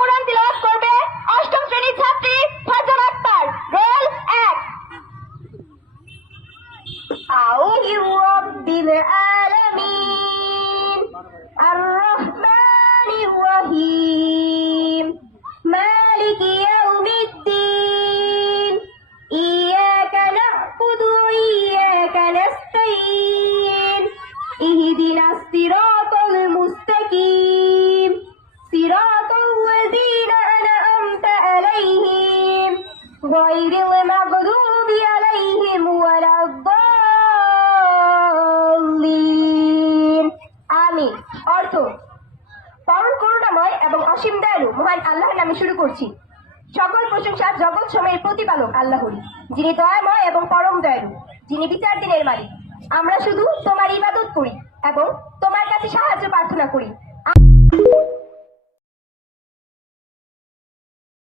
কোরআন তিলাওয়াত করবে অষ্টম শ্রেণীর ছাত্রী ফারজানা আক্তার। রোল 1। আউযু বিরাব্বিল আলামিন আর-রাহমানির রহিম মালিকি ইয়াউমিদ্দিন ইয়্যাকা না'বুদু ওয়া ইয়্যাকা নাস্তাঈন ইহদিনাস সিরাতাল মুস্তাকিম সিরাতাল লাযীনা আন'আমতা আলাইহিম গায়রিল মাগদুবি আলাইহিম ওয়ালাদ-দাল্লিন। আমিন। অর্থ: পরম করুণাময় এবং অসীম দয়ালু মহান আল্লাহর নামে শুরু করছি। সকল প্রশংসা জগৎ সময়ের প্রতিপালক আল্লাহরই, যিনি দয়াময় এবং পরম দয়ালু, যিনি বিচার দিনের মালিক। আমরা শুধু তোমার ইবাদত করি এবং তোমার কাছে সাহায্য প্রার্থনা করি।